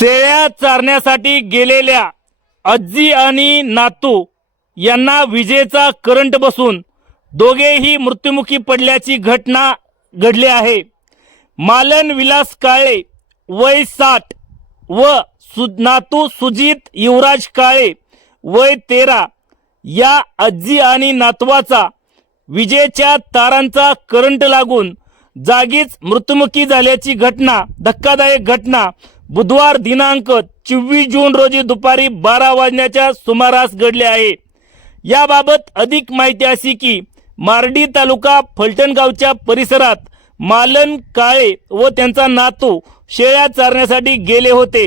शेळ्या चारण्यासाठी गेलेल्या आजी आणि नातू यांना विजेचा करंट बसून दोघेही मृत्युमुखी पडल्याची घटना घडली आहे। मालन विलास काळे वय 60 व नातू सुजित युवराज काळे वय 13 या आजी आणि नातवाचा विजेच्या तारांचा करंट लागून जागीच मृत्युमुखी झाल्याची घटना धक्कादायक घटना बुधवार दिनांक 24 जून रोजी दुपारी 12 वाजण्याच्या सुमारास घडले आहे। याबाबत अधिक माहिती अशी की मार्डी तालुका फलटण गावच्या परिसरात मालन काळे व त्यांचा नातू शेळ्या चारण्यासाठी गेले होते।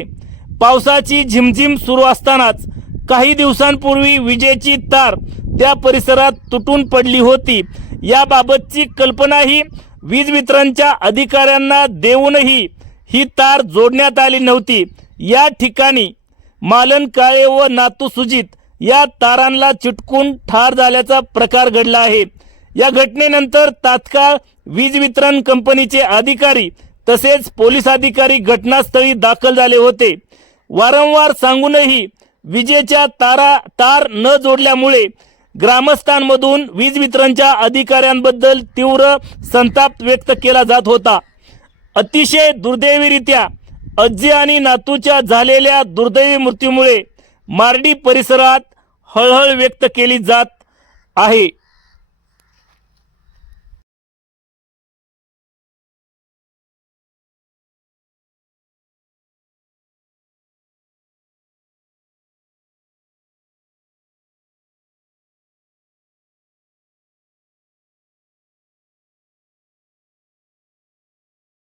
पावसाची झिमझिम सुरू असतानाच काही दिवसांपूर्वी विजेची तार त्या परिसरात तुटून पडली होती। याबाबतची कल्पनाही वीज वितरणच्या अधिकाऱ्यांना देऊनही ही तार जोडण्यात आली नव्हती। या ठिकाणी मालन काळे व नातू सुजित या तारांना चिटकून ठार झाल्याचा प्रकार घडला आहे। या घटनेनंतर तात्काळ वीज वितरण कंपनीचे अधिकारी तसेच पोलीस अधिकारी घटनास्थळी दाखल झाले होते। वारंवार सांगूनही विजेच्या तार न जोडल्यामुळे ग्रामस्थांमधून वीज वितरणच्या अधिकाऱ्यांबद्दल तीव्र संताप व्यक्त केला जात होता। अतिशय दुर्दैवीरित्या आजी आणि नातूच्या झालेल्या दुर्दैवी मृत्यूमुळे मार्डी परिसरात हळहळ व्यक्त केली जात आहे।